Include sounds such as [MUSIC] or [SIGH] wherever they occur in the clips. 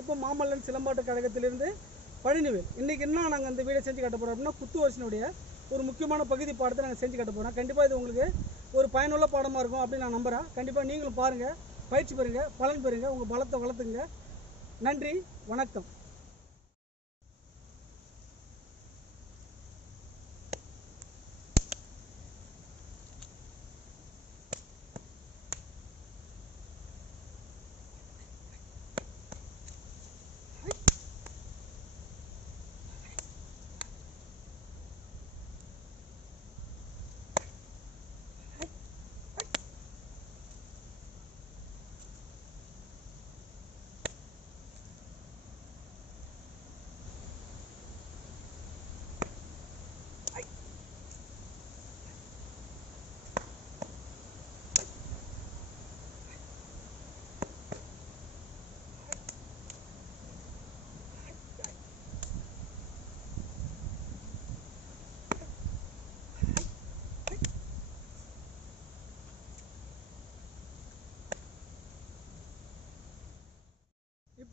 அப்போ மாமல்லன் சிலம்பாட்டு கழகத்திலிருந்து பழனிவேல். இன்றைக்கி என்ன நாங்கள் இந்த வீடியோ செஞ்சு கட்ட போகிறோம் அப்படின்னா குத்து வருஷனுடைய ஒரு முக்கியமான பகுதி பாடத்தை நாங்கள் செஞ்சு கட்ட போகிறோம் கண்டிப்பாக இது உங்களுக்கு ஒரு பயனுள்ள பாடமாக இருக்கும் அப்படின்னு நான் நம்புகிறேன் கண்டிப்பாக நீங்களும் பாருங்கள் பயிற்சி பெறுங்க பலன் பெறுங்க உங்கள் பலத்தை வளர்த்துங்க நன்றி வணக்கம்.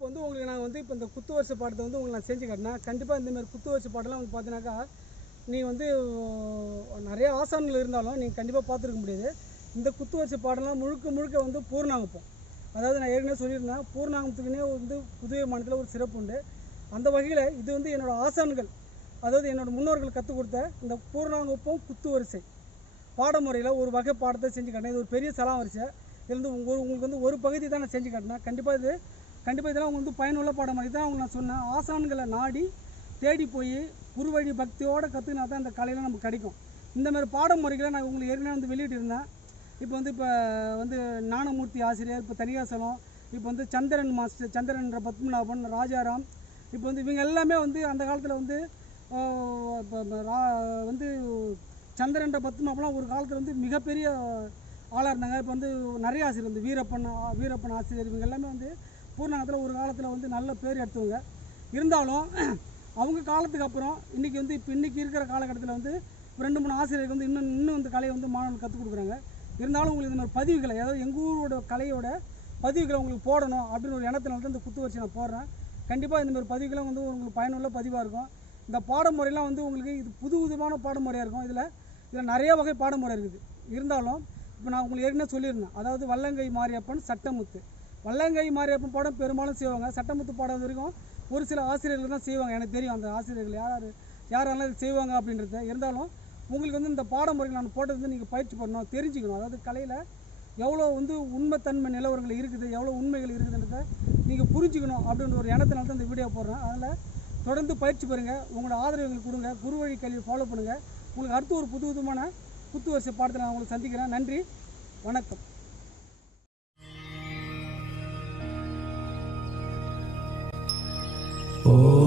இப்போ வந்து உங்களுக்கு நான் வந்து இப்போ இந்த குத்து வருஷ பாடத்தை வந்து உங்களுக்கு நான் செஞ்சு காட்டினேன் கண்டிப்பாக இந்த மாதிரி குத்து வருஷ பாடலாம் வந்து பார்த்தீங்கன்னாக்கா நீ வந்து நிறைய ஆசான்கள் இருந்தாலும் நீங்கள் கண்டிப்பாக பார்த்துருக்க முடியாது. இந்த குத்து வருஷ பாடலாம் முழுக்க முழுக்க வந்து பூர்ணாங்கப்பம். அதாவது நான் ஏற்கனவே சொல்லியிருந்தேன் பூர்ணாங்கத்துக்குன்னே வந்து புதுவை மாநிலத்தில் ஒரு சிறப்பு உண்டு. அந்த வகையில் இது வந்து என்னோட ஆசான்கள் அதாவது என்னோடய முன்னோர்கள் கற்றுக் கொடுத்த இந்த பூர்ணாங்கப்பம் குத்து வரிசை. பாடமுறையில் ஒரு வகை பாடத்தை செஞ்சு காட்டினேன் இது ஒரு பெரிய சலாம் வரிசை இதுலேருந்து உங்களுக்கு வந்து ஒரு பகுதி தான் நான் செஞ்சு காட்டினேன் கண்டிப்பாக இது கண்டிப்பாக இதெல்லாம் அவங்க வந்து பயனுள்ள பாடம். மாதிரி தான் உங்களுக்கு நான் சொன்னேன். ஆசான்களை நாடி தேடி போய் குருவழி பக்தியோடு கற்றுக்கினா தான் இந்த கலையில் நமக்கு கிடைக்கும். இந்த மாதிரி பாடமுறைகளை நான் உங்களுக்கு ஏற்கனவே வந்து வெளியிட்டிருந்தேன். இப்போ வந்து இப்போ வந்து ஞானமூர்த்தி ஆசிரியர் இப்போ தனியாசலம் இப்போ வந்து சந்திரன் மாஸ்டர் சந்திரன்ற பத்மநாபன் ராஜாராம் இப்போ வந்து இவங்க எல்லாமே வந்து அந்த காலத்தில் வந்து இப்போ ரா- வந்து சந்திரன்ற பத்மநாபன்லாம் ஒரு காலத்தில் வந்து மிகப்பெரிய ஆளாக இருந்தாங்க. இப்போ வந்து நிறைய ஆசிரியர் வந்து வீரப்பன் வீரப்பன் ஆசிரியர் இவங்க எல்லாமே வந்து பூர்ணகத்தில் ஒரு காலத்தில் வந்து நல்ல பேர் எடுத்தவங்க. இருந்தாலும் [CLEARS THROAT] அவங்க காலத்துக்கு அப்புறம் இன்றைக்கி வந்து இப்போ இன்றைக்கி இருக்கிற காலகட்டத்தில் வந்து ரெண்டு மூணு ஆசிரியர்கள் வந்து இன்னும் இன்னும் இந்த கலையை வந்து மாணவன் கற்றுக் கொடுக்குறாங்க. இருந்தாலும் உங்களுக்கு இந்த மாதிரி பதிவுகளை அதாவது எங்கள் ஊரோட கலையோட பதிவுகளை உங்களுக்கு போடணும் அப்படின்னு ஒரு எண்ணத்தில் வந்து இந்த குத்து வச்சு நான் போடுறேன். கண்டிப்பாக இந்த மாதிரி பதிவுகளும் வந்து உங்களுக்கு பயனுள்ள பதிவாக இருக்கும். இந்த பாடமுறையெல்லாம் வந்து உங்களுக்கு இது புது விதமான பாடமுறையாக இருக்கும். இதில் இதில் நிறைய வகை பாடமுறை இருக்குது. இருந்தாலும் இப்போ நான் உங்களுக்கு ஏற்கனவே சொல்லியிருந்தேன். அதாவது வல்லங்கை மாரியப்பன் சட்டமுத்து. வல்லங்கை மாரியப்பன் பாடம் பெரும்பாலும் செய்வாங்க. சட்டமுத்து பாடம் வரைக்கும் ஒரு சில ஆசிரியர்கள் தான் செய்வாங்க. எனக்கு தெரியும் அந்த ஆசிரியர்கள் யார் யார் யாரெல்லாம் செய்வாங்க அப்படின்றது. இருந்தாலும் உங்களுக்கு வந்து இந்த பாடமுறைகள் நான் போட்டது வந்து நீங்கள் பயிற்சி பண்ணணும் தெரிஞ்சுக்கணும். அதாவது கலையில் எவ்வளோ வந்து உண்மைத்தன்மை நிலவரங்கள் இருக்குது எவ்வளோ உண்மைகள் இருக்குதுன்றத நீங்கள் புரிஞ்சுக்கணும் அப்படின்ற ஒரு எண்ணத்தினால தான் இந்த வீடியோ போடுறேன். அதில் தொடர்ந்து பயிற்சி பெறுங்க. உங்களோட ஆதரவு எங்களுக்கு கொடுங்க. குரு வழி கல்வியை ஃபாலோ பண்ணுங்கள் உங்களுக்கு அடுத்து ஒரு புது விதமான புத்து வருஷ பாடத்தில் நான் உங்களுக்கு சந்திக்கிறேன். நன்றி. வணக்கம். Oh.